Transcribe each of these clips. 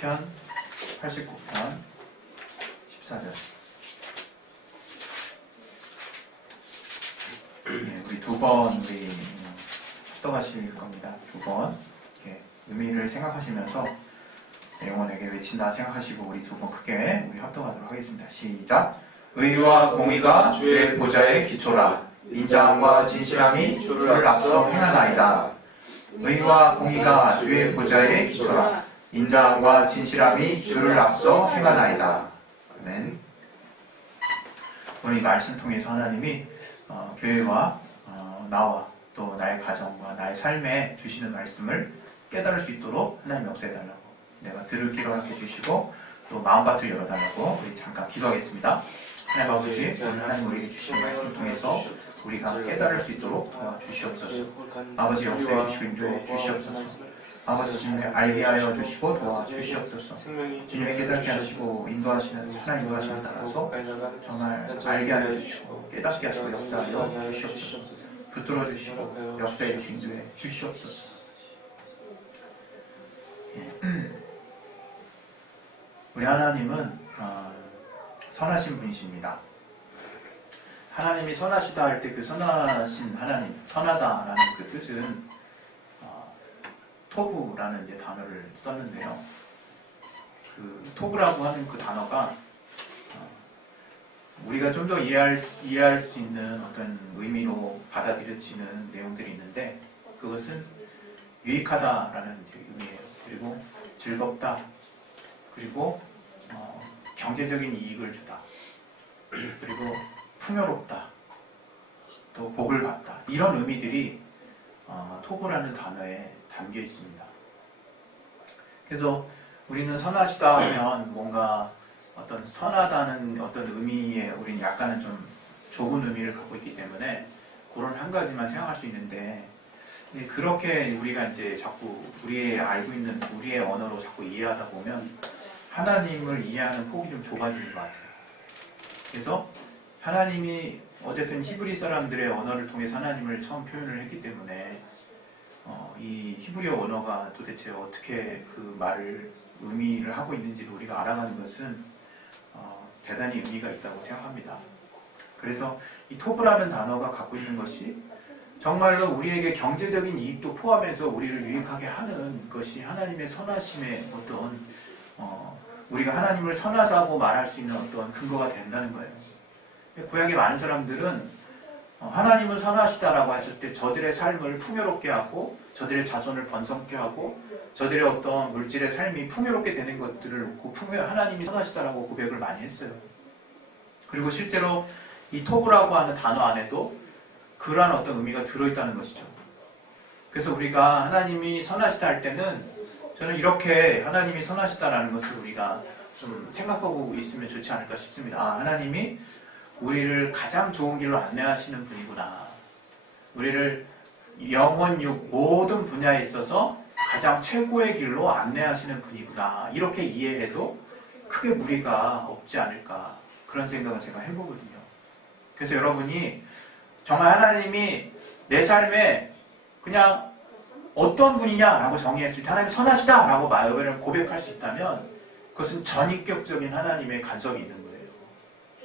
시편 89편 14절. 우리 두 번 합독하실 겁니다. 두 번 의미를 생각하시면서 영혼에게 외친다 생각하시고 우리 두 번 크게 우리 합독하도록 하겠습니다. 시작. 의와 공의가 주의 보좌의 기초라. 인자함과 진실함이 주를 앞서 행하나이다. 의와 공의가 주의 보좌의 기초라. 인자함과 진실함이 주를 앞서 행하나이다. 아멘. 오늘 이 말씀 통해서 하나님이 교회와 나와 또 나의 가정과 나의 삶에 주시는 말씀을 깨달을 수 있도록 하나님 역사해달라고, 내가 들을 귀로 함께 주시고 또 마음밭을 열어달라고 우리 잠깐 기도하겠습니다. 하나님 아버지, 오늘 하나님 우리에게 주신 말씀 통해서 우리가 깨달을 수 있도록 도와주시옵소서. 아버지 역사해 주시고 인도해 주시옵소서. 아버지 주님을 알게 하여 주시고 도와주시옵소서. 주님의 깨닫게 하시고 인도하시는 하나님 인도하심에 따라서 정말 알게 하여 주시고 깨닫게 하시고 역사하여 주시옵소서. 붙들어 주시고 역사해 주시고 인도해 주시옵소서. 우리 하나님은 선하신 분이십니다. 하나님이 선하시다 할 때 그 선하신 하나님, 선하다라는 그 뜻은 토브라는 이제 단어를 썼는데요. 그 토브라고 하는 그 단어가 우리가 좀 더 이해할 수 있는 어떤 의미로 받아들여지는 내용들이 있는데, 그것은 유익하다라는 이제 의미예요. 그리고 즐겁다, 그리고 경제적인 이익을 주다, 그리고 풍요롭다, 또 복을 받다, 이런 의미들이 토브라는 단어에 담겨 있습니다. 그래서 우리는 선하시다 하면 뭔가 어떤 선하다는 어떤 의미에 우리는 약간은 좀 좁은 의미를 갖고 있기 때문에 그런 한 가지만 생각할 수 있는데, 그렇게 우리가 이제 자꾸 우리의 알고 있는 우리의 언어로 자꾸 이해하다 보면 하나님을 이해하는 폭이 좀 좁아지는 것 같아요. 그래서 하나님이 어쨌든 히브리 사람들의 언어를 통해서 하나님을 처음 표현을 했기 때문에 이 히브리어 언어가 도대체 어떻게 그 말을 의미를 하고 있는지를 우리가 알아가는 것은 대단히 의미가 있다고 생각합니다. 그래서 이 토브라는 단어가 갖고 있는 것이 정말로 우리에게 경제적인 이익도 포함해서 우리를 유익하게 하는 것이 하나님의 선하심의 어떤 우리가 하나님을 선하다고 말할 수 있는 어떤 근거가 된다는 거예요. 구약의 많은 사람들은 하나님은 선하시다라고 했을 때 저들의 삶을 풍요롭게 하고 저들의 자손을 번성케 하고 저들의 어떤 물질의 삶이 풍요롭게 되는 것들을 놓고 하나님이 선하시다라고 고백을 많이 했어요. 그리고 실제로 이 토브라고 하는 단어 안에도 그러한 어떤 의미가 들어있다는 것이죠. 그래서 우리가 하나님이 선하시다 할 때는 저는 이렇게 하나님이 선하시다라는 것을 우리가 좀 생각하고 있으면 좋지 않을까 싶습니다. 하나님이 우리를 가장 좋은 길로 안내하시는 분이구나. 우리를 영혼육 모든 분야에 있어서 가장 최고의 길로 안내하시는 분이구나. 이렇게 이해해도 크게 무리가 없지 않을까. 그런 생각을 제가 해보거든요. 그래서 여러분이 정말 하나님이 내 삶에 그냥 어떤 분이냐라고 정의했을 때 하나님 선하시다라고 말을 고백할 수 있다면 그것은 전인격적인 하나님의 간섭이 있는 거예요.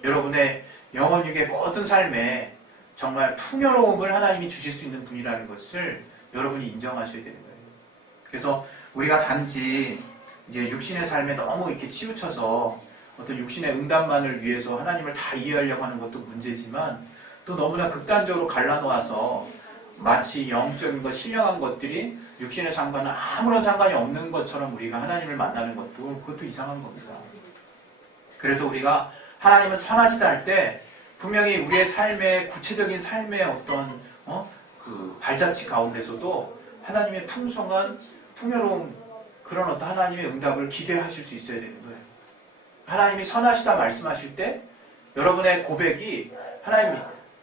여러분의 영혼육의 모든 삶에 정말 풍요로움을 하나님이 주실 수 있는 분이라는 것을 여러분이 인정하셔야 되는 거예요. 그래서 우리가 단지 이제 육신의 삶에 너무 이렇게 치우쳐서 어떤 육신의 응답만을 위해서 하나님을 다 이해하려고 하는 것도 문제지만, 또 너무나 극단적으로 갈라놓아서 마치 영적인 것, 신령한 것들이 육신의 상관은 아무런 상관이 없는 것처럼 우리가 하나님을 만나는 것도 그것도 이상한 겁니다. 그래서 우리가 하나님은 선하시다 할 때 분명히 우리의 삶의 구체적인 삶의 어떤 그 발자취 가운데서도 하나님의 풍성한 풍요로운 그런 어떤 하나님의 응답을 기대하실 수 있어야 되는 거예요. 하나님이 선하시다 말씀하실 때 여러분의 고백이 하나님이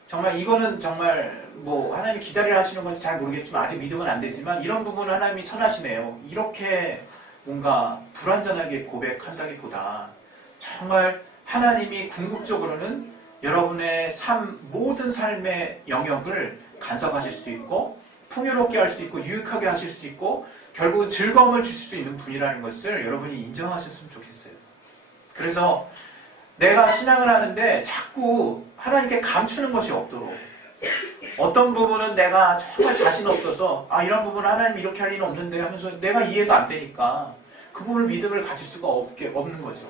정말 이거는 정말 뭐 하나님이 기다리라 하시는 건지 잘 모르겠지만 아직 믿음은 안 되지만 이런 부분은 하나님이 선하시네요. 이렇게 뭔가 불완전하게 고백한다기보다 정말 하나님이 궁극적으로는 여러분의 모든 삶의 영역을 간섭하실 수 있고 풍요롭게 할 수 있고 유익하게 하실 수 있고 결국 즐거움을 주실 수 있는 분이라는 것을 여러분이 인정하셨으면 좋겠어요. 그래서 내가 신앙을 하는데 자꾸 하나님께 감추는 것이 없도록, 어떤 부분은 내가 정말 자신 없어서 이런 부분은 하나님 이렇게 할 일은 없는데 하면서 내가 이해가 안 되니까 그 부분을 믿음을 가질 수가 없는 거죠.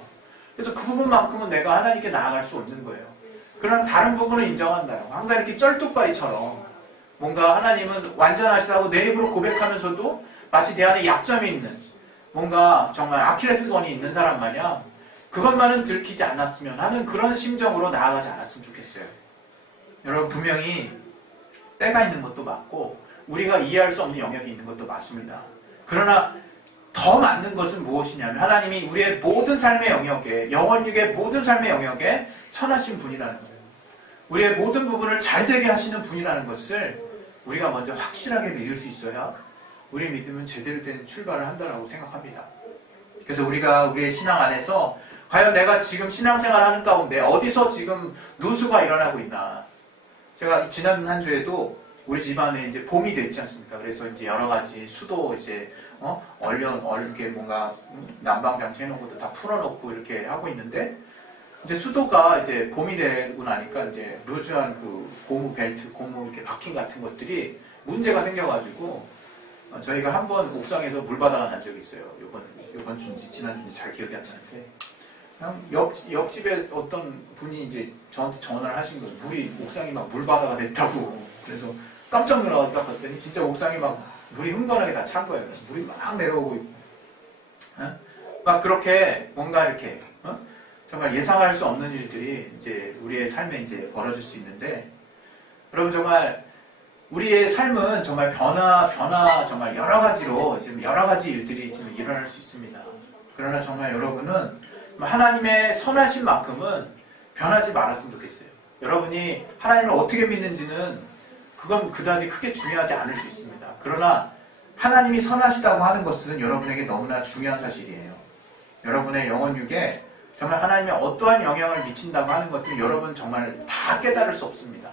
그래서 그 부분만큼은 내가 하나님께 나아갈 수 없는 거예요. 그러나 다른 부분은 인정한다요. 항상 이렇게 쩔뚝바위처럼 뭔가 하나님은 완전하시다고 내 입으로 고백하면서도 마치 내 안에 약점이 있는, 뭔가 정말 아킬레스건이 있는 사람 마냥 그것만은 들키지 않았으면 하는 그런 심정으로 나아가지 않았으면 좋겠어요. 여러분, 분명히 때가 있는 것도 맞고 우리가 이해할 수 없는 영역이 있는 것도 맞습니다. 그러나 더 맞는 것은 무엇이냐면 하나님이 우리의 모든 삶의 영역에, 영혼육의 모든 삶의 영역에 선하신 분이라는 거예요. 우리의 모든 부분을 잘 되게 하시는 분이라는 것을 우리가 먼저 확실하게 믿을 수 있어야 우리 믿음은 제대로 된 출발을 한다고 생각합니다. 그래서 우리가 우리의 신앙 안에서 과연 내가 지금 신앙생활 하는 가운데 어디서 지금 누수가 일어나고 있나. 제가 지난 한 주에도 우리 집안에 이제 봄이 됐지 않습니까? 그래서 이제 여러 가지 수도 이제 이렇게 뭔가 난방장치 해놓고도 다 풀어놓고 이렇게 하고 있는데, 이제 수도가 이제 봄이 되고 나니까 이제 루즈한 그 고무 벨트, 고무 이렇게 바킹 같은 것들이 문제가 생겨가지고 저희가 한번 옥상에서 물바다가 난 적이 있어요. 요번 주인지 지난주인지 잘 기억이 안 나는데, 그냥 옆집에 어떤 분이 이제 저한테 전화를 하신 거예요. 옥상이 막 물바다가 됐다고. 그래서 깜짝 놀라서 딱 봤더니 진짜 옥상이 막 물이 흥건하게 다 찬 거예요. 그래서 물이 막 내려오고 있고, 막 그렇게 뭔가 이렇게 정말 예상할 수 없는 일들이 이제 우리의 삶에 이제 벌어질 수 있는데, 여러분 정말 우리의 삶은 정말 변화 정말 여러 가지로 지금 여러 가지 일들이 지금 일어날 수 있습니다. 그러나 정말 여러분은 하나님의 선하신 만큼은 변하지 말았으면 좋겠어요. 여러분이 하나님을 어떻게 믿는지는 그건 그다지 크게 중요하지 않을 수 있습니다. 그러나 하나님이 선하시다고 하는 것은 여러분에게 너무나 중요한 사실이에요. 여러분의 영혼육에 정말 하나님이 어떠한 영향을 미친다고 하는 것들은 여러분 정말 다 깨달을 수 없습니다.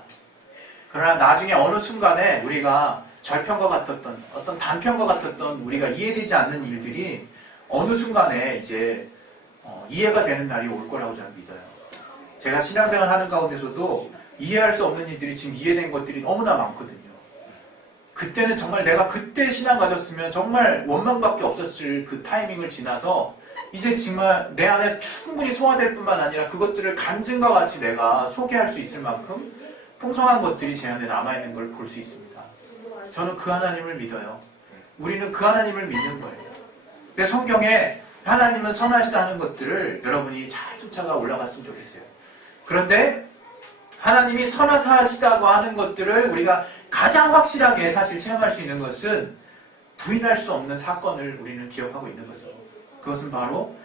그러나 나중에 어느 순간에 우리가 절편과 같았던, 어떤 단편과 같았던 우리가 이해되지 않는 일들이 어느 순간에 이제 이해가 되는 날이 올 거라고 저는 믿어요. 제가 신앙생활 하는 가운데서도 이해할 수 없는 일들이 지금 이해된 것들이 너무나 많거든요. 그때는 정말 내가 그때 신앙 가졌으면 정말 원망밖에 없었을 그 타이밍을 지나서 이제 정말 내 안에 충분히 소화될 뿐만 아니라 그것들을 간증과 같이 내가 소개할 수 있을 만큼 풍성한 것들이 제 안에 남아있는 걸 볼 수 있습니다. 저는 그 하나님을 믿어요. 우리는 그 하나님을 믿는 거예요. 그래서 성경에 하나님은 선하시다 하는 것들을 여러분이 잘 쫓아가 올라갔으면 좋겠어요. 그런데 하나님이 선하시다고 하는 것들을 우리가 가장 확실하게 사실 체험할 수 있는 것은 부인할 수 없는 사건을 우리는 기억하고 있는 거죠. 그것은 바로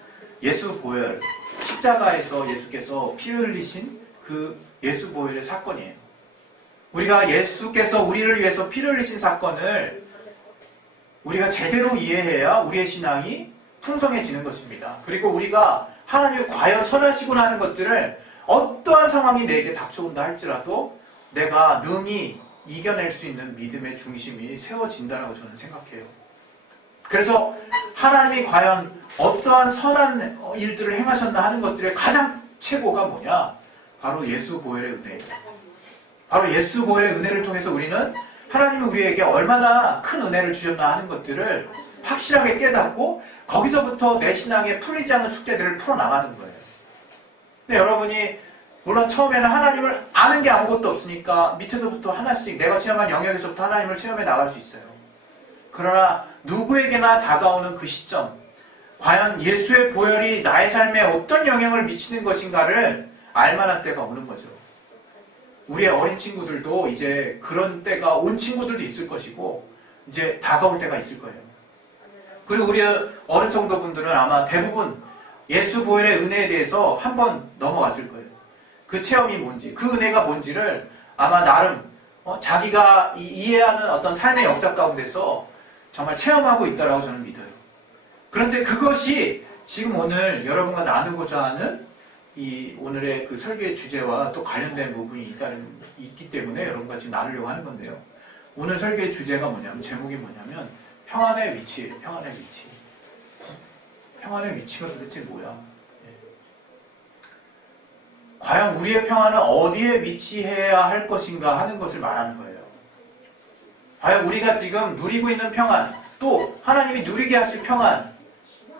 예수 보혈, 십자가에서 예수께서 피 흘리신 그 예수 보혈의 사건이에요. 우리가 예수께서 우리를 위해서 피를 흘리신 사건을 우리가 제대로 이해해야 우리의 신앙이 풍성해지는 것입니다. 그리고 우리가 하나님이 과연 선하시구나 하는 것들을 어떠한 상황이 내게 닥쳐온다 할지라도 내가 능히 이겨낼 수 있는 믿음의 중심이 세워진다라고 저는 생각해요. 그래서 하나님이 과연 어떠한 선한 일들을 행하셨나 하는 것들의 가장 최고가 뭐냐? 바로 예수 보혈의 은혜입니다. 바로 예수 보혈의 은혜를 통해서 우리는 하나님이 우리에게 얼마나 큰 은혜를 주셨나 하는 것들을 확실하게 깨닫고 거기서부터 내 신앙에 풀리지 않는 숙제들을 풀어나가는 거예요. 근데 여러분이 물론 처음에는 하나님을 아는 게 아무것도 없으니까 밑에서부터 하나씩 내가 체험한 영역에서부터 하나님을 체험해 나갈 수 있어요. 그러나 누구에게나 다가오는 그 시점, 과연 예수의 보혈이 나의 삶에 어떤 영향을 미치는 것인가를 알만한 때가 오는 거죠. 우리의 어린 친구들도 이제 그런 때가 온 친구들도 있을 것이고 이제 다가올 때가 있을 거예요. 그리고 우리 어른 성도분들은 아마 대부분 예수 보혈의 은혜에 대해서 한번 넘어갔을 거예요. 그 체험이 뭔지, 그 은혜가 뭔지를 아마 나름 자기가 이해하는 어떤 삶의 역사 가운데서 정말 체험하고 있다고 저는 믿어요. 그런데 그것이 지금 오늘 여러분과 나누고자 하는 이 오늘의 그 설교의 주제와 또 관련된 부분이 있기 때문에 여러분과 지금 나누려고 하는 건데요. 오늘 설교의 주제가 뭐냐면, 제목이 뭐냐면 평안의 위치예요. 평안의 위치. 평안의 위치가 도대체 뭐야? 과연 우리의 평안은 어디에 위치해야 할 것인가 하는 것을 말하는 거예요. 과연 우리가 지금 누리고 있는 평안, 또 하나님이 누리게 하실 평안,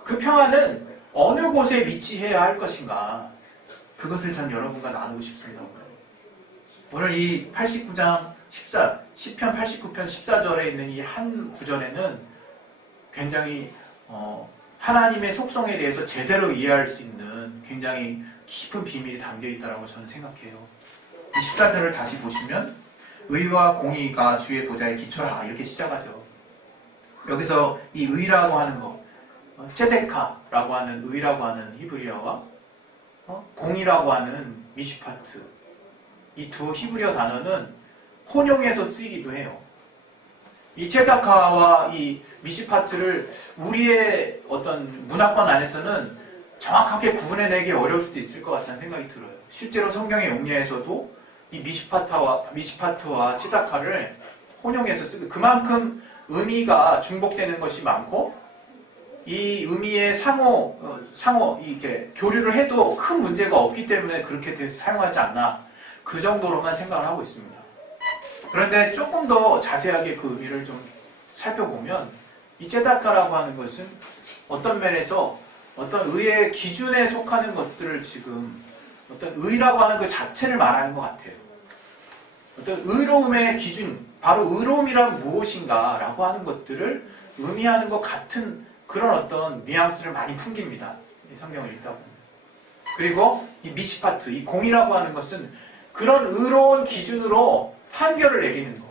그 평안은 어느 곳에 위치해야 할 것인가, 그것을 전 여러분과 나누고 싶습니다. 오늘 이 89장 10편 89편 14절에 있는 이 한 구절에는 굉장히 하나님의 속성에 대해서 제대로 이해할 수 있는 굉장히 깊은 비밀이 담겨 있다고 저는 생각해요. 이 14절을 다시 보시면 의와 공의가 주의 보좌에 기초라 이렇게 시작하죠. 여기서 이 의라고 하는 것, 체데카라고 하는 의라고 하는 히브리어와 공의라고 하는 미시파트, 이 두 히브리어 단어는 혼용해서 쓰이기도 해요. 이 체데카와 이 미시파트를 우리의 어떤 문화권 안에서는 정확하게 구분해내기 어려울 수도 있을 것 같다는 생각이 들어요. 실제로 성경의 용례에서도 이 미시파트와 체데카를 혼용해서 쓰고, 그만큼 의미가 중복되는 것이 많고, 이 의미의 상호 이렇게 교류를 해도 큰 문제가 없기 때문에 그렇게 사용하지 않나, 그 정도로만 생각을 하고 있습니다. 그런데 조금 더 자세하게 그 의미를 좀 살펴보면, 이 체데카라고 하는 것은 어떤 면에서 어떤 의의 기준에 속하는 것들을 지금 어떤 의라고 하는 그 자체를 말하는 것 같아요. 어떤 의로움의 기준, 바로 의로움이란 무엇인가 라고 하는 것들을 의미하는 것 같은 그런 어떤 뉘앙스를 많이 풍깁니다. 이 성경을 읽다 보면. 그리고 이 미시파트, 이 공이라고 하는 것은 그런 의로운 기준으로 판결을 내리는 것,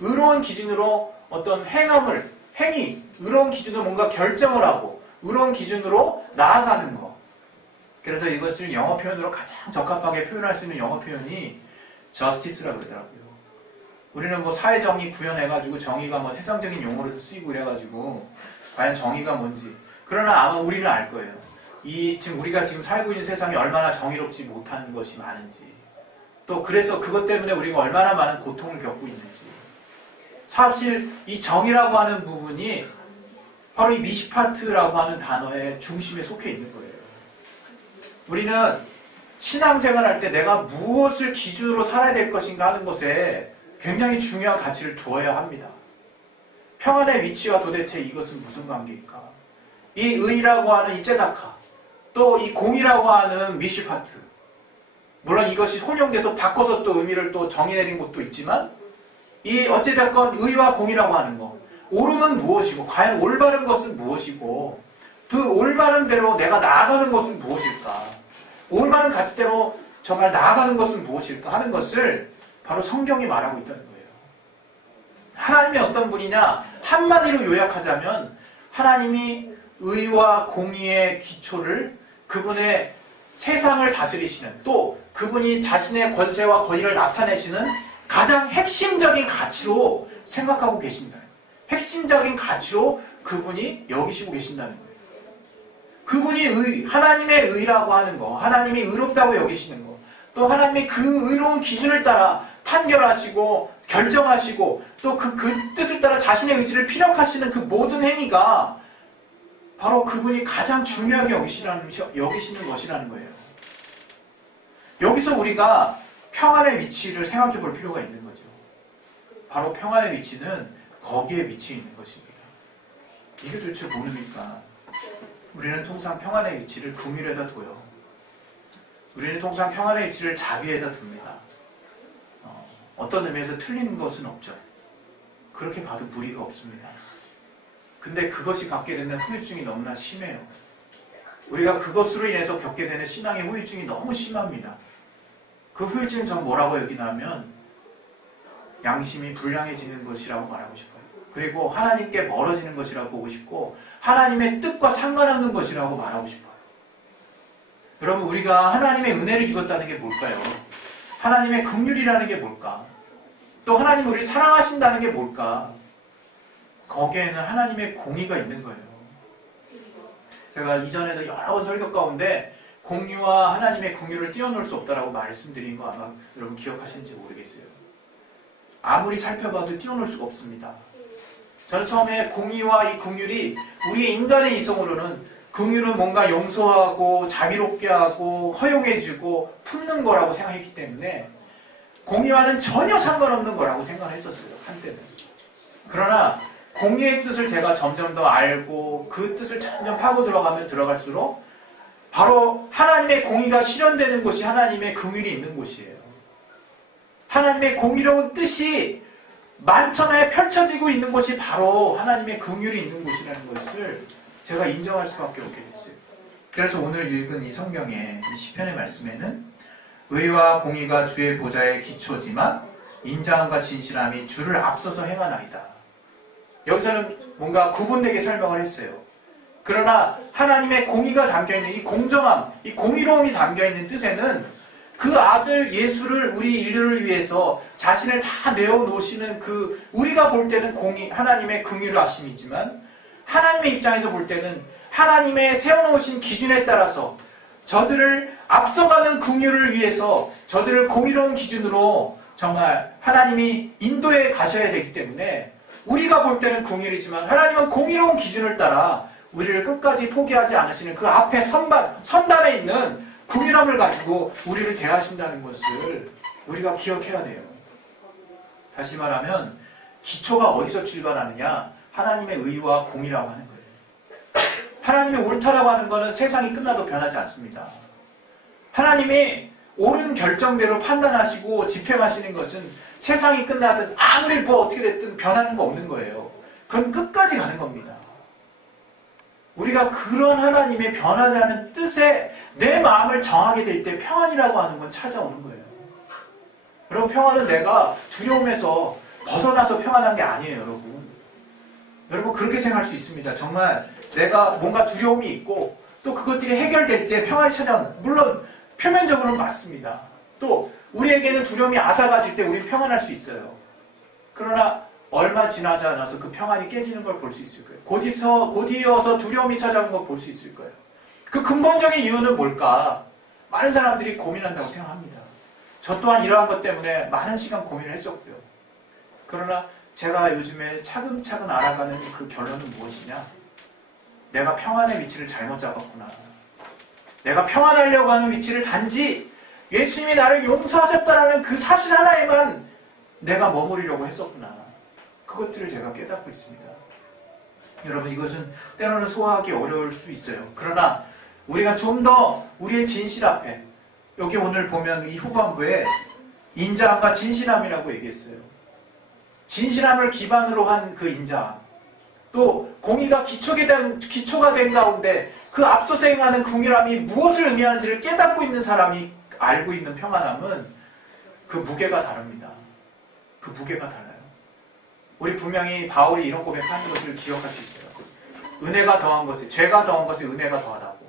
의로운 기준으로 어떤 행위, 의로운 기준으로 뭔가 결정을 하고 의로운 기준으로 나아가는 것. 그래서 이것을 영어 표현으로 가장 적합하게 표현할 수 있는 영어 표현이 justice라고 그러더라고요. 우리는 뭐 사회정의 구현해가지고 정의가 뭐 세상적인 용어로도 쓰이고 그래가지고 과연 정의가 뭔지. 그러나 아마 우리는 알 거예요. 지금 우리가 지금 살고 있는 세상이 얼마나 정의롭지 못한 것이 많은지. 또 그래서 그것 때문에 우리가 얼마나 많은 고통을 겪고 있는지. 사실 이 정의라고 하는 부분이 바로 이 미시파트라고 하는 단어의 중심에 속해 있는 거예요. 우리는 신앙생활 할 때 내가 무엇을 기준으로 살아야 될 것인가 하는 것에 굉장히 중요한 가치를 두어야 합니다. 평안의 위치와 도대체 이것은 무슨 관계일까? 이 의라고 하는 이 체데카, 또 이 공이라고 하는 미시파트, 물론 이것이 혼용돼서 바꿔서 또 의미를 또 정의내린 것도 있지만, 이 어찌됐건 의와 공이라고 하는 것, 옳음은 무엇이고 과연 올바른 것은 무엇이고 그 올바른 대로 내가 나아가는 것은 무엇일까, 올바른 가치대로 정말 나아가는 것은 무엇일까 하는 것을 바로 성경이 말하고 있다는 거예요. 하나님이 어떤 분이냐, 한마디로 요약하자면 하나님이 의와 공의의 기초를, 그분의 세상을 다스리시는, 또 그분이 자신의 권세와 권위를 나타내시는 가장 핵심적인 가치로 생각하고 계신다. 핵심적인 가치로 그분이 여기시고 계신다는 거예요. 그분이 하나님의 의라고 하는 거, 하나님이 의롭다고 여기시는 거, 또 하나님이 그 의로운 기준을 따라 판결하시고 결정하시고 또 그 뜻을 따라 자신의 의지를 피력하시는 그 모든 행위가 바로 그분이 가장 중요하게 여기시는 것이라는 거예요. 여기서 우리가 평안의 위치를 생각해 볼 필요가 있는 거죠. 바로 평안의 위치는 거기에 위치해 있는 것입니다. 이게 도대체 뭡니까? 우리는 통상 평안의 위치를 궁율에다 둬요. 우리는 통상 평안의 위치를 자비에다 둡니다. 어떤 의미에서 틀린 것은 없죠. 그렇게 봐도 무리가 없습니다. 근데 그것이 갖게 되는 후유증이 너무나 심해요. 우리가 그것으로 인해서 겪게 되는 신앙의 후유증이 너무 심합니다. 그 후유증은 전 뭐라고 여기냐면 양심이 불량해지는 것이라고 말하고 싶어요. 그리고 하나님께 멀어지는 것이라고 보고 싶고 하나님의 뜻과 상관없는 것이라고 말하고 싶어요. 여러분, 우리가 하나님의 은혜를 입었다는 게 뭘까요? 하나님의 긍휼이라는 게 뭘까? 또 하나님 우리를 사랑하신다는 게 뭘까? 거기에는 하나님의 공의가 있는 거예요. 제가 이전에도 여러 번 설교 가운데 공의와 하나님의 긍휼을 띄워놓을 수 없다라고 말씀드린 거 아마 여러분 기억하시는지 모르겠어요. 아무리 살펴봐도 띄워놓을 수가 없습니다. 저는 처음에 공의와 이 긍휼이 우리 인간의 이성으로는 긍휼은 뭔가 용서하고 자비롭게 하고 허용해주고 품는 거라고 생각했기 때문에 공의와는 전혀 상관없는 거라고 생각을 했었어요. 한때는. 그러나 공의의 뜻을 제가 점점 더 알고 그 뜻을 점점 파고 들어가면 들어갈수록 바로 하나님의 공의가 실현되는 곳이 하나님의 긍휼이 있는 곳이에요. 하나님의 공의로운 뜻이 만천하에 펼쳐지고 있는 곳이 바로 하나님의 긍휼이 있는 곳이라는 것을 제가 인정할 수밖에 없게 됐어요. 그래서 오늘 읽은 이 성경의 이 시편의 말씀에는 의와 공의가 주의 보좌의 기초지만 인자함과 진실함이 주를 앞서서 행하나이다. 여기서는 뭔가 구분되게 설명을 했어요. 그러나 하나님의 공의가 담겨있는 이 공정함, 이 공의로움이 담겨있는 뜻에는 그 아들 예수를 우리 인류를 위해서 자신을 다 내어놓으시는 그 우리가 볼 때는 하나님의 긍휼을 하심이지만 하나님의 입장에서 볼 때는 하나님의 세워놓으신 기준에 따라서 저들을 앞서가는 긍휼을 위해서 저들을 공의로운 기준으로 정말 하나님이 인도해 가셔야 되기 때문에 우리가 볼 때는 긍휼이지만 하나님은 공의로운 기준을 따라 우리를 끝까지 포기하지 않으시는 그 앞에 선단에 있는 긍휼함을 가지고 우리를 대하신다는 것을 우리가 기억해야 돼요. 다시 말하면 기초가 어디서 출발하느냐? 하나님의 의와 공의라고 하는 거예요. 하나님의 옳다라고 하는 것은 세상이 끝나도 변하지 않습니다. 하나님이 옳은 결정대로 판단하시고 집행하시는 것은 세상이 끝나든 아무리 어떻게 됐든 변하는 거 없는 거예요. 그건 끝까지 가는 겁니다. 우리가 그런 하나님의 변하지 않은 뜻에 내 마음을 정하게 될 때 평안이라고 하는 건 찾아오는 거예요. 여러분, 평안은 내가 두려움에서 벗어나서 평안한 게 아니에요, 여러분. 여러분, 그렇게 생각할 수 있습니다. 정말 내가 뭔가 두려움이 있고 또 그것들이 해결될 때 평안이 찾아오는, 물론 표면적으로는 맞습니다. 또 우리에게는 두려움이 앗아가질 때 우리는 평안할 수 있어요. 그러나 얼마 지나지 않아서 그 평안이 깨지는 걸 볼 수 있을 거예요. 곧이어서 두려움이 찾아오는 걸 볼 수 있을 거예요. 그 근본적인 이유는 뭘까? 많은 사람들이 고민한다고 생각합니다. 저 또한 이러한 것 때문에 많은 시간 고민을 했었고요. 그러나 제가 요즘에 차근차근 알아가는 그 결론은 무엇이냐? 내가 평안의 위치를 잘못 잡았구나. 내가 평안하려고 하는 위치를 단지 예수님이 나를 용서하셨다라는 그 사실 하나에만 내가 머무르려고 했었구나. 그것들을 제가 깨닫고 있습니다. 여러분, 이것은 때로는 소화하기 어려울 수 있어요. 그러나 우리가 좀 더 우리의 진실 앞에, 여기 오늘 보면 이 후반부에 인자함과 진실함이라고 얘기했어요. 진실함을 기반으로 한 그 인자함, 또 공의가 기초가 된 가운데 그 앞서서 행하는 긍휼함이 무엇을 의미하는지를 깨닫고 있는 사람이 알고 있는 평안함은 그 무게가 다릅니다. 그 무게가 달라요. 우리 분명히 바울이 이런 고백하는 것을 기억할 수 있어요. 은혜가 더한 것에, 죄가 더한 것에 은혜가 더하다고.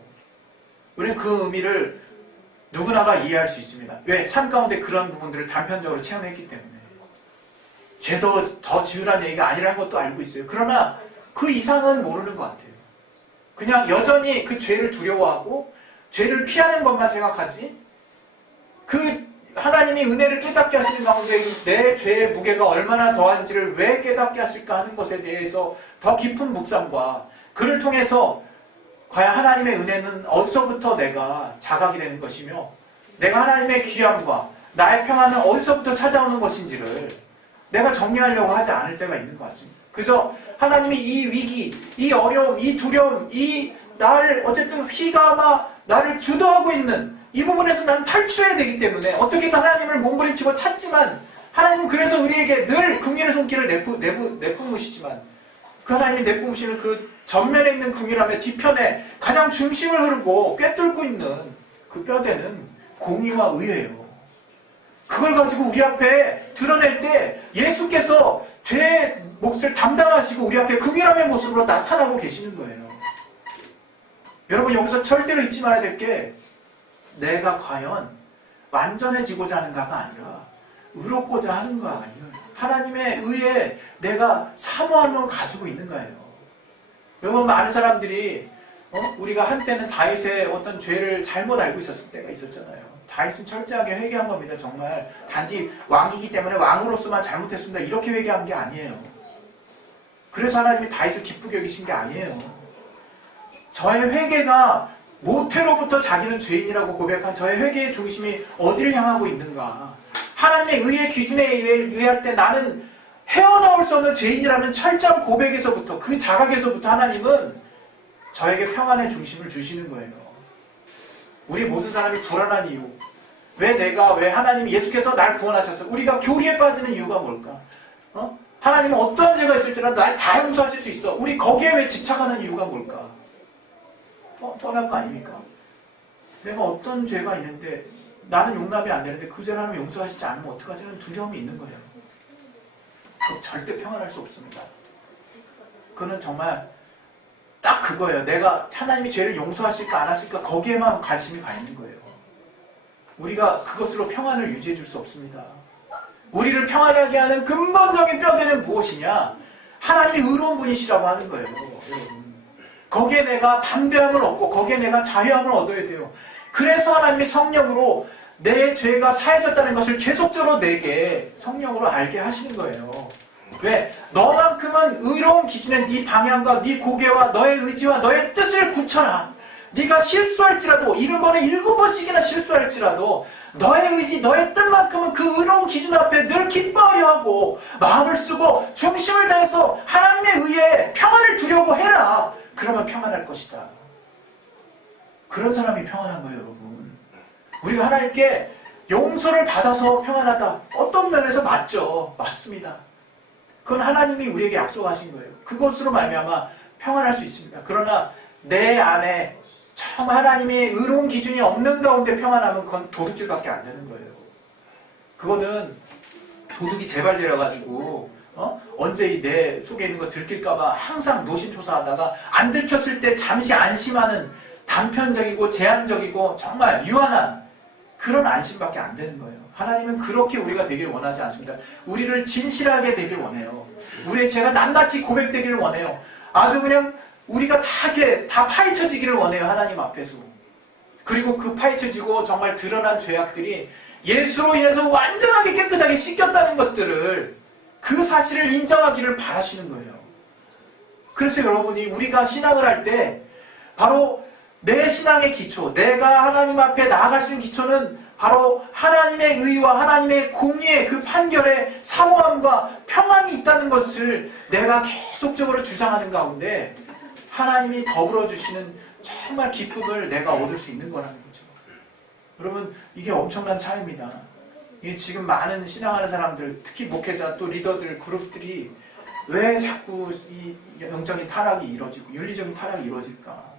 우리는 그 의미를 누구나가 이해할 수 있습니다. 왜? 삶 가운데 그런 부분들을 단편적으로 체험했기 때문에. 죄도 더 지으라는 얘기가 아니라는 것도 알고 있어요. 그러나 그 이상은 모르는 것 같아요. 그냥 여전히 그 죄를 두려워하고 죄를 피하는 것만 생각하지, 그 하나님이 은혜를 깨닫게 하시는 가운데 내 죄의 무게가 얼마나 더한지를 왜 깨닫게 하실까 하는 것에 대해서 더 깊은 묵상과 그를 통해서 과연 하나님의 은혜는 어디서부터 내가 자각이 되는 것이며 내가 하나님의 귀함과 나의 평안은 어디서부터 찾아오는 것인지를 내가 정리하려고 하지 않을 때가 있는 것 같습니다. 그저 하나님이 이 위기, 이 어려움, 이 두려움, 이 나를 어쨌든 휘감아 나를 주도하고 있는 이 부분에서 나는 탈출해야 되기 때문에 어떻게든 하나님을 몸부림치고 찾지만 하나님은 그래서 우리에게 늘 긍휼의 손길을 내뿜으시지만 그 하나님이 내뿜으시는 그 전면에 있는 긍휼함의 뒤편에 가장 중심을 흐르고 꿰뚫고 있는 그 뼈대는 공의와 의예요. 그걸 가지고 우리 앞에 드러낼 때 예수께서 죄의 몫을 담당하시고 우리 앞에 긍휼함의 모습으로 나타나고 계시는 거예요. 여러분, 여기서 절대로 잊지 말아야 될 게 내가 과연 완전해지고자 하는가가 아니라 의롭고자 하는가 아니에요. 하나님의 의에 내가 사모함을 가지고 있는가예요. 여러분, 많은 사람들이 우리가 한때는 다윗의 어떤 죄를 잘못 알고 있었을 때가 있었잖아요. 다윗은 철저하게 회개한 겁니다. 정말 단지 왕이기 때문에 왕으로서만 잘못했습니다. 이렇게 회개한 게 아니에요. 그래서 하나님이 다윗을 기쁘게 여기신 게 아니에요. 저의 회개가 모태로부터 자기는 죄인이라고 고백한 저의 회개의 중심이 어디를 향하고 있는가. 하나님의 의의 기준에 의할 때 나는 헤어나올 수 없는 죄인이라는 철저한 고백에서부터, 그 자각에서부터 하나님은 저에게 평안의 중심을 주시는 거예요. 우리 모든 사람이 불안한 이유, 왜 하나님이 예수께서 날 구원하셨어? 우리가 교리에 빠지는 이유가 뭘까? 하나님은 어떠한 죄가 있을지라도 날 다 용서하실 수 있어. 우리 거기에 왜 집착하는 이유가 뭘까? 뻔할 거 아닙니까? 내가 어떤 죄가 있는데 나는 용납이 안 되는데 그 죄를 하나님 용서하시지 않으면 어떡하지는 두려움이 있는 거예요. 그럼 절대 평안할 수 없습니다. 그는 정말 딱 그거예요. 내가 하나님이 죄를 용서하실까 안 하실까 거기에만 관심이 가 있는 거예요. 우리가 그것으로 평안을 유지해 줄 수 없습니다. 우리를 평안하게 하는 근본적인 뼈대는 무엇이냐? 하나님이 의로운 분이시라고 하는 거예요. 거기에 내가 담대함을 얻고 거기에 내가 자유함을 얻어야 돼요. 그래서 하나님이 성령으로 내 죄가 사해졌다는 것을 계속적으로 내게 성령으로 알게 하시는 거예요. 왜? 너만큼은 의로운 기준에 네 방향과 네 고개와 너의 의지와 너의 뜻을 굳혀라. 네가 실수할지라도 7번에 7번씩이나 실수할지라도 너의 의지, 너의 뜻만큼은 그 의로운 기준 앞에 늘 기뻐하려 하고 마음을 쓰고 중심을 다해서 하나님의 의에 평안을 두려고 해라. 그러면 평안할 것이다. 그런 사람이 평안한 거예요, 여러분. 우리가 하나님께 용서를 받아서 평안하다. 어떤 면에서 맞죠. 맞습니다. 그건 하나님이 우리에게 약속하신 거예요. 그것으로 말미암아 평안할 수 있습니다. 그러나 내 안에 참 하나님의 의로운 기준이 없는 가운데 평안하면 그건 도둑질밖에 안 되는 거예요. 그거는 도둑이 재발되어가지고 언제 내 속에 있는 거 들킬까봐 항상 노심초사하다가 안 들켰을 때 잠시 안심하는 단편적이고 제한적이고 정말 유한한 그런 안심밖에 안 되는 거예요. 하나님은 그렇게 우리가 되길 원하지 않습니다. 우리를 진실하게 되길 원해요. 우리의 죄가 낱낱이 고백되기를 원해요. 아주 그냥 우리가 다 파헤쳐지기를 원해요. 하나님 앞에서. 그리고 그 파헤쳐지고 정말 드러난 죄악들이 예수로 인해서 완전하게 깨끗하게 씻겼다는 것들을 그 사실을 인정하기를 바라시는 거예요. 그래서 여러분이 우리가 신앙을 할 때 바로 내 신앙의 기초, 내가 하나님 앞에 나아갈 수 있는 기초는 바로 하나님의 의와 하나님의 공의의 그 판결에 사모함과 평안이 있다는 것을 내가 계속적으로 주장하는 가운데 하나님이 더불어 주시는 정말 기쁨을 내가 얻을 수 있는 거라는 거죠. 여러분, 이게 엄청난 차이입니다. 이게 지금 많은 신앙하는 사람들, 특히 목회자 또 리더들 그룹들이 왜 자꾸 이 영적인 타락이 이루어지고 윤리적인 타락이 이루어질까?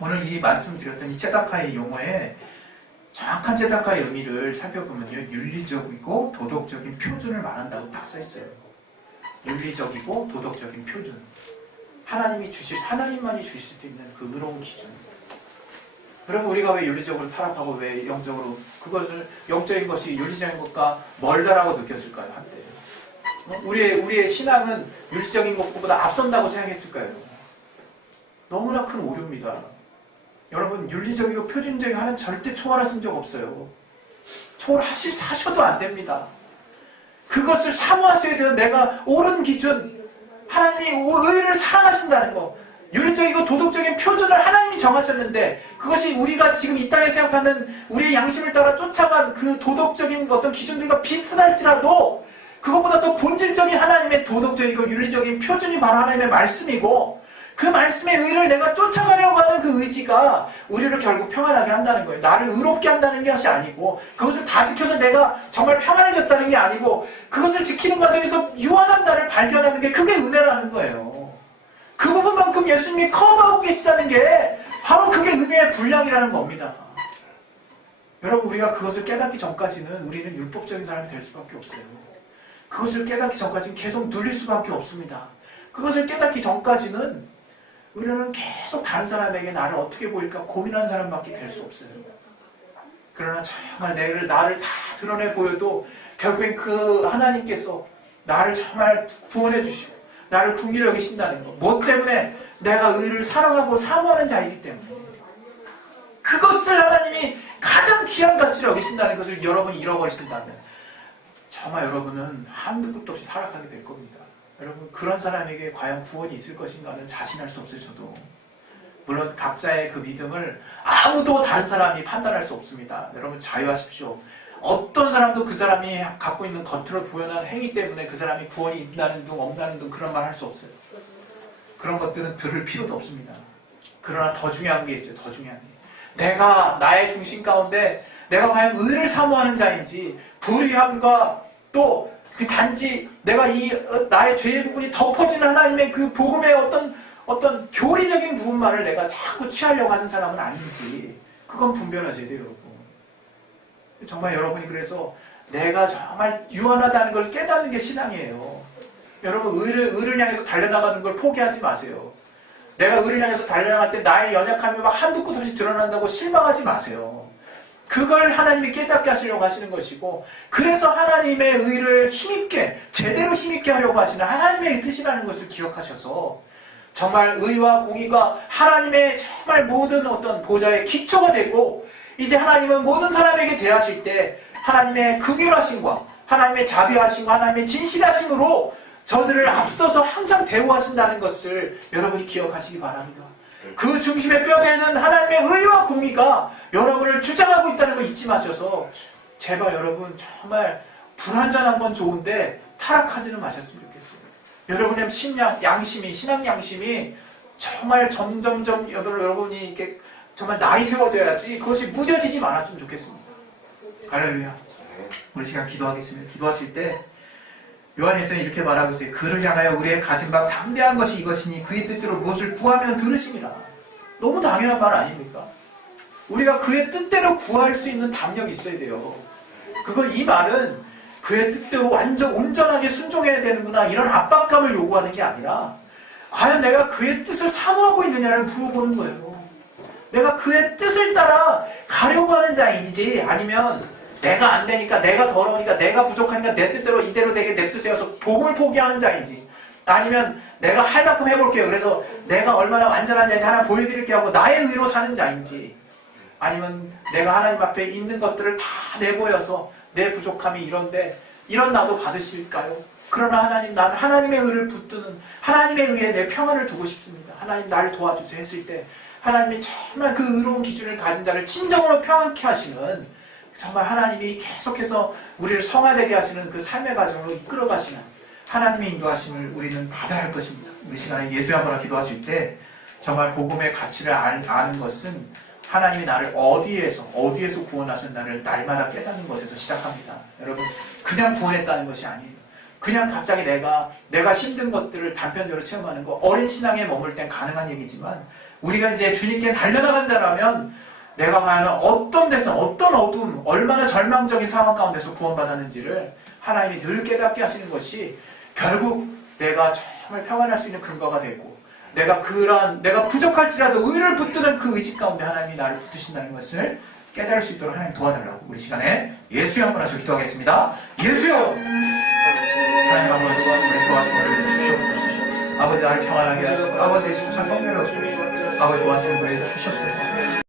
오늘 이 말씀드렸던 이 째다카의 용어에 정확한 째다카의 의미를 살펴보면요, 윤리적이고 도덕적인 표준을 말한다고 딱 써있어요. 윤리적이고 도덕적인 표준. 하나님만이 주실 수 있는 그 의로운 기준. 여러분, 우리가 왜 윤리적으로 타락하고 왜 영적으로 그것을 영적인 것이 윤리적인 것과 멀다라고 느꼈을까요? 한때 우리의 신앙은 윤리적인 것보다 앞선다고 생각했을까요? 너무나 큰 오류입니다. 여러분, 윤리적이고 표준적인 하나님 절대 초월하신 적 없어요. 초월하셔도 안 됩니다. 그것을 사모하셔야 돼요. 내가 옳은 기준, 하나님이 의를 사랑하신다는 거, 윤리적이고 도덕적인 표준을 하나님이 정하셨는데 그것이 우리가 지금 이 땅에 생각하는 우리의 양심을 따라 쫓아간 그 도덕적인 어떤 기준들과 비슷할지라도 그것보다 더 본질적인 하나님의 도덕적이고 윤리적인 표준이 바로 하나님의 말씀이고 그 말씀의 의를 내가 쫓아가려고 하는 그 의지가 우리를 결국 평안하게 한다는 거예요. 나를 의롭게 한다는 것이 아니고 그것을 다 지켜서 내가 정말 평안해졌다는 게 아니고 그것을 지키는 과정에서 유한한 나를 발견하는 게 그게 은혜라는 거예요. 그 부분만큼 예수님이 커버하고 계시다는 게 바로 그게 은혜의 분량이라는 겁니다. 여러분, 우리가 그것을 깨닫기 전까지는 우리는 율법적인 사람이 될 수밖에 없어요. 그것을 깨닫기 전까지는 계속 눌릴 수밖에 없습니다. 그것을 깨닫기 전까지는 우리는 계속 다른 사람에게 나를 어떻게 보일까 고민하는 사람밖에 될 수 없어요. 그러나 정말 나를 다 드러내 보여도 결국엔 그 하나님께서 나를 정말 구원해 주시고 나를 긍휼히 여기신다는 것. 뭐 때문에? 내가 의를 사랑하고 사모하는 자이기 때문에. 그것을 하나님이 가장 귀한 가치로 여기신다는 것을 여러분이 잃어버리신다면 정말 여러분은 한도 끝도 없이 타락하게 될 겁니다. 여러분 그런 사람에게 과연 구원이 있을 것인가는 자신할 수 없어요. 저도 물론 각자의 그 믿음을 아무도 다른 사람이 판단할 수 없습니다. 여러분 자유하십시오. 어떤 사람도 그 사람이 갖고 있는 겉으로 보여난 행위 때문에 그 사람이 구원이 있다는 둥 없다는 둥 그런 말 할 수 없어요. 그런 것들은 들을 필요도 없습니다. 그러나 더 중요한 게 있어요. 더 중요한 게 내가 나의 중심 가운데 내가 과연 의를 사모하는 자인지 불의함과 또 그 단지 내가 이 나의 죄의 부분이 덮어지는 하나님의 그 복음의 어떤 교리적인 부분만을 내가 자꾸 취하려고 하는 사람은 아닌지 그건 분별하셔야 돼요. 여러분 정말 여러분이 그래서 내가 정말 유한하다는 걸 깨닫는 게 신앙이에요. 여러분 의를 향해서 달려나가는 걸 포기하지 마세요. 내가 의를 향해서 달려나갈 때 나의 연약함이 막 한두 끝 없이 드러난다고 실망하지 마세요. 그걸 하나님이 깨닫게 하시려고 하시는 것이고 그래서 하나님의 의를 힘있게 제대로 힘있게 하려고 하시는 하나님의 뜻이라는 것을 기억하셔서 정말 의와 공의가 하나님의 정말 모든 어떤 보좌의 기초가 되고 이제 하나님은 모든 사람에게 대하실 때 하나님의 긍휼하심과 하나님의 자비하심과 하나님의 진실하심으로 저들을 앞서서 항상 대우하신다는 것을 여러분이 기억하시기 바랍니다. 그 중심에 뼈대는 하나님의 의와 공의가 여러분을 주장하고 있다는 걸 잊지 마셔서 제발 여러분 정말 불완전한 건 좋은데 타락하지는 마셨으면 좋겠어요. 여러분의 신앙 양심이 정말 점점점 여러분이 이렇게 정말 날이 세워져야지 그것이 무뎌지지 않았으면 좋겠습니다. 할렐루야. 우리 시간 기도하겠습니다. 기도하실 때 요한일서에 이렇게 말하고 있어요. 그를 향하여 우리의 가진 바 담대한 것이 이것이니 그의 뜻대로 무엇을 구하면 들으심이라. 너무 당연한 말 아닙니까? 우리가 그의 뜻대로 구할 수 있는 담력이 있어야 돼요. 이 말은 그의 뜻대로 완전 온전하게 순종해야 되는구나 이런 압박감을 요구하는 게 아니라 과연 내가 그의 뜻을 사모하고 있느냐를 물어보는 거예요. 내가 그의 뜻을 따라 가려고 하는 자인지 아니면 내가 안 되니까 내가 더러우니까 내가 부족하니까 내 뜻대로 이대로 되게 냅두세요서 복음을 포기하는 자인지 아니면 내가 할 만큼 해볼게요. 그래서 내가 얼마나 완전한 자인지 하나 보여드릴게 하고 나의 의로 사는 자인지 아니면 내가 하나님 앞에 있는 것들을 다 내보여서 내 부족함이 이런데 이런 나도 받으실까요? 그러나 하나님 나는 하나님의 의를 붙드는 하나님의 의에 내 평안을 두고 싶습니다. 하나님 나를 도와주세요 했을 때 하나님이 정말 그 의로운 기준을 가진 자를 진정으로 평안케 하시는 정말 하나님이 계속해서 우리를 성화되게 하시는 그 삶의 과정으로 이끌어가시는 하나님의 인도하심을 우리는 받아야 할 것입니다. 우리 시간에 예수의 한번나 기도하실 때 정말 복음의 가치를 아는 것은 하나님이 나를 어디에서 구원하셨나를 날마다 깨닫는 것에서 시작합니다. 여러분 그냥 구원했다는 것이 아니에요. 그냥 갑자기 내가 힘든 것들을 단편적으로 체험하는 거 어린 신앙에 머물 땐 가능한 얘기지만 우리가 이제 주님께 달려나간 자라면 내가 과연 어떤 데서 어떤 어둠 얼마나 절망적인 상황 가운데서 구원받았는지를 하나님이 늘 깨닫게 하시는 것이 결국 내가 정말 평안할 수 있는 근거가 되고 내가 부족할지라도 의를 붙드는 그 의지 가운데 하나님이 나를 붙드신다는 것을 깨달을 수 있도록 하나님 도와달라고 우리 시간에 예수여 한번 하시고 기도하겠습니다. 예수여! 하나님 아버지 우리 도와주시고 주시옵소서. 아버지 나를 평안하게 하시고 아버지의 천사 성결을 주시옵소서. 아버지 도와주시고 주시옵소서.